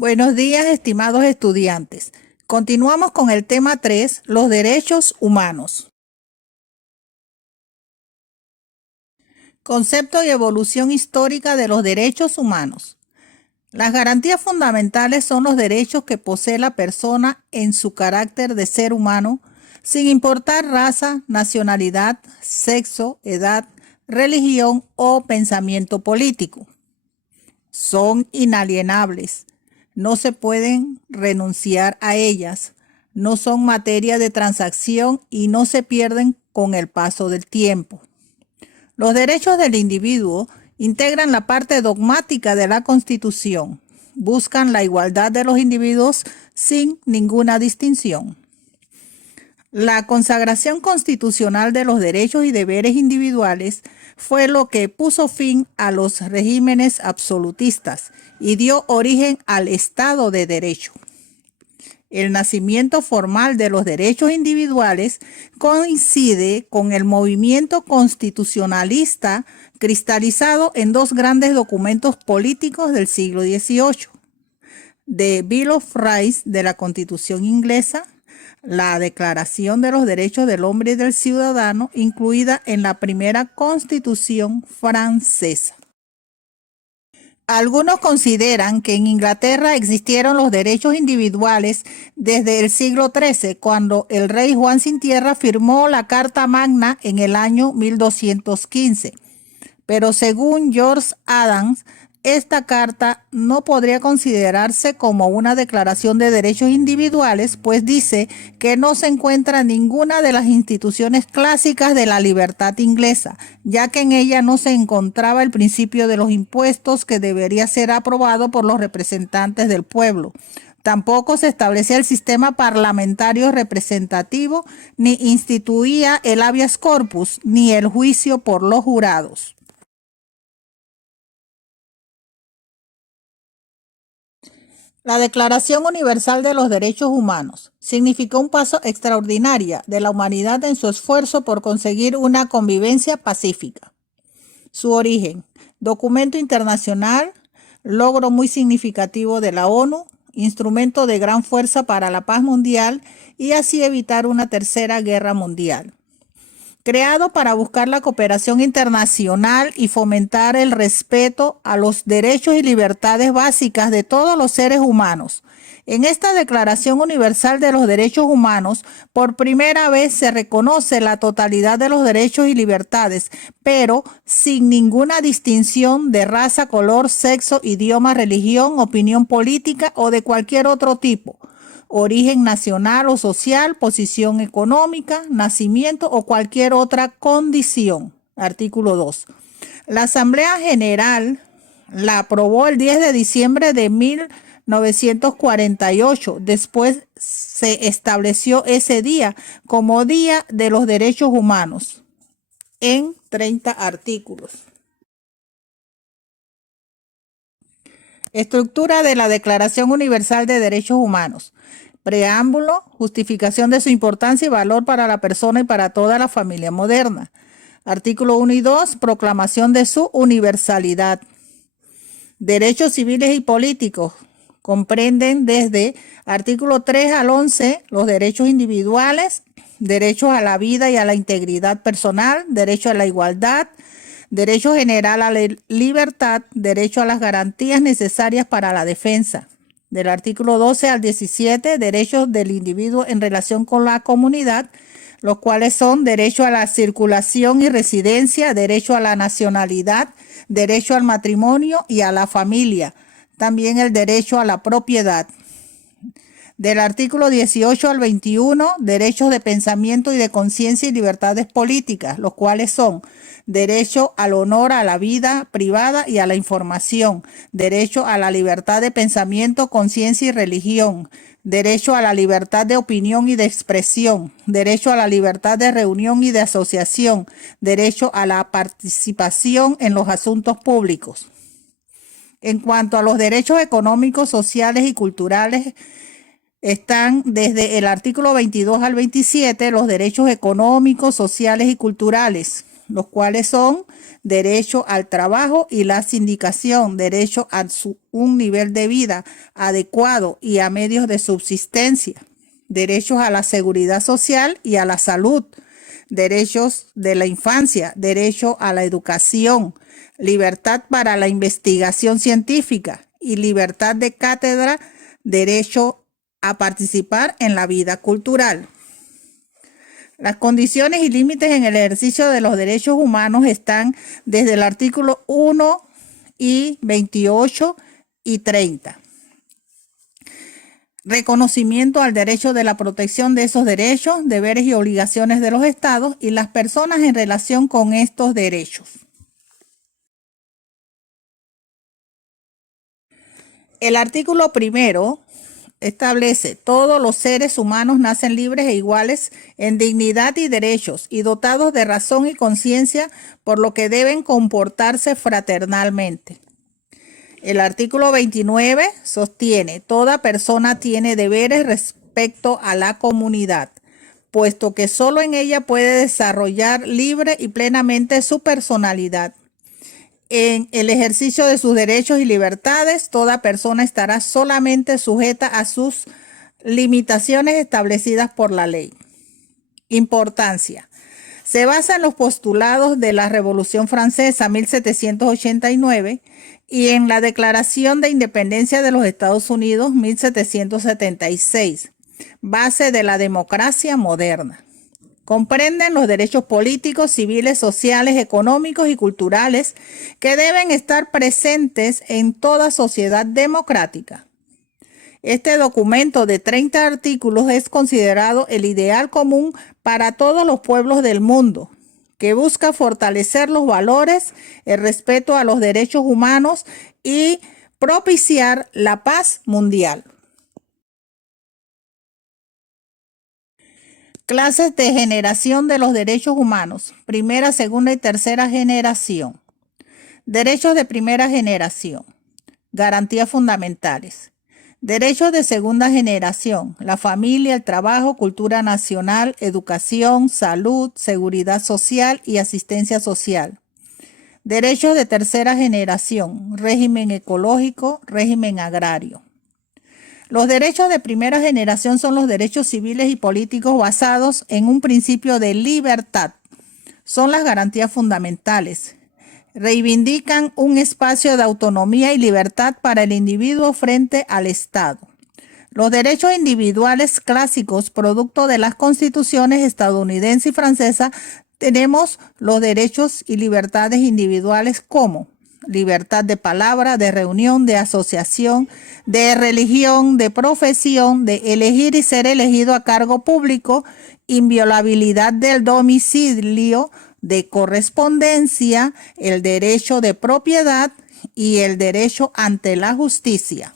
Buenos días, estimados estudiantes. Continuamos con el tema 3, los derechos humanos. Concepto y evolución histórica de los derechos humanos. Las garantías fundamentales son los derechos que posee la persona en su carácter de ser humano, sin importar raza, nacionalidad, sexo, edad, religión o pensamiento político. Son inalienables. No se pueden renunciar a ellas, no son materia de transacción y no se pierden con el paso del tiempo. Los derechos del individuo integran la parte dogmática de la Constitución, buscan la igualdad de los individuos sin ninguna distinción. La consagración constitucional de los derechos y deberes individuales fue lo que puso fin a los regímenes absolutistas y dio origen al Estado de Derecho. El nacimiento formal de los derechos individuales coincide con el movimiento constitucionalista cristalizado en dos grandes documentos políticos del siglo XVIII, The Bill of Rights de la Constitución inglesa, la Declaración de los Derechos del Hombre y del Ciudadano, incluida en la primera Constitución francesa. Algunos consideran que en Inglaterra existieron los derechos individuales desde el siglo XIII, cuando el rey Juan Sin Tierra firmó la Carta Magna en el año 1215. Pero según George Adams, esta carta no podría considerarse como una declaración de derechos individuales, pues dice que no se encuentra ninguna de las instituciones clásicas de la libertad inglesa, ya que en ella no se encontraba el principio de los impuestos que debería ser aprobado por los representantes del pueblo. Tampoco se establecía el sistema parlamentario representativo, ni instituía el habeas corpus, ni el juicio por los jurados. La Declaración Universal de los Derechos Humanos significó un paso extraordinario de la humanidad en su esfuerzo por conseguir una convivencia pacífica. Su origen: documento internacional, logro muy significativo de la ONU, instrumento de gran fuerza para la paz mundial y así evitar una tercera guerra mundial. Creado para buscar la cooperación internacional y fomentar el respeto a los derechos y libertades básicas de todos los seres humanos. En esta Declaración Universal de los Derechos Humanos, por primera vez se reconoce la totalidad de los derechos y libertades, pero sin ninguna distinción de raza, color, sexo, idioma, religión, opinión política o de cualquier otro tipo. Origen nacional o social, posición económica, nacimiento o cualquier otra condición. Artículo 2. La Asamblea General la aprobó el 10 de diciembre de 1948. Después se estableció ese día como Día de los Derechos Humanos en 30 artículos. Estructura de la Declaración Universal de Derechos Humanos. Preámbulo, justificación de su importancia y valor para la persona y para toda la familia moderna. Artículo 1 y 2, proclamación de su universalidad. Derechos civiles y políticos. Comprenden desde artículo 3 al 11 los derechos individuales, derechos a la vida y a la integridad personal, derecho a la igualdad, derecho general a la libertad, derecho a las garantías necesarias para la defensa. Del artículo 12 al 17, derechos del individuo en relación con la comunidad, los cuales son derecho a la circulación y residencia, derecho a la nacionalidad, derecho al matrimonio y a la familia, también el derecho a la propiedad. Del artículo 18 al 21, derechos de pensamiento y de conciencia y libertades políticas, los cuales son derecho al honor, a la vida privada y a la información, derecho a la libertad de pensamiento, conciencia y religión, derecho a la libertad de opinión y de expresión, derecho a la libertad de reunión y de asociación, derecho a la participación en los asuntos públicos. En cuanto a los derechos económicos, sociales y culturales, están desde el artículo 22 al 27 los derechos económicos, sociales y culturales. los cuales son derecho al trabajo y la sindicación, derecho a un nivel de vida adecuado y a medios de subsistencia, derechos a la seguridad social y a la salud, derechos de la infancia, derecho a la educación, libertad para la investigación científica y libertad de cátedra, derecho a participar en la vida cultural. Las condiciones y límites en el ejercicio de los derechos humanos están desde el artículo 1 y 28 y 30. Reconocimiento al derecho de la protección de esos derechos, deberes y obligaciones de los estados y las personas en relación con estos derechos. El artículo primero establece: todos los seres humanos nacen libres e iguales en dignidad y derechos y dotados de razón y conciencia, por lo que deben comportarse fraternalmente. El artículo 29 sostiene: toda persona tiene deberes respecto a la comunidad, puesto que solo en ella puede desarrollar libre y plenamente su personalidad. En el ejercicio de sus derechos y libertades, toda persona estará solamente sujeta a sus limitaciones establecidas por la ley. Importancia. Se basa en los postulados de la Revolución Francesa 1789 y en la Declaración de Independencia de los Estados Unidos 1776, base de la democracia moderna. Comprenden los derechos políticos, civiles, sociales, económicos y culturales que deben estar presentes en toda sociedad democrática. Este documento de 30 artículos es considerado el ideal común para todos los pueblos del mundo, que busca fortalecer los valores, el respeto a los derechos humanos y propiciar la paz mundial. Clases de generación de los derechos humanos: primera, segunda y tercera generación. Derechos de primera generación: garantías fundamentales. Derechos de segunda generación: la familia, el trabajo, cultura nacional, educación, salud, seguridad social y asistencia social. Derechos de tercera generación: régimen ecológico, régimen agrario. Los derechos de primera generación son los derechos civiles y políticos basados en un principio de libertad. Son las garantías fundamentales. Reivindican un espacio de autonomía y libertad para el individuo frente al Estado. Los derechos individuales clásicos, producto de las constituciones estadounidense y francesa, tenemos los derechos y libertades individuales como libertad de palabra, de reunión, de asociación, de religión, de profesión, de elegir y ser elegido a cargo público, inviolabilidad del domicilio, de correspondencia, el derecho de propiedad y el derecho ante la justicia.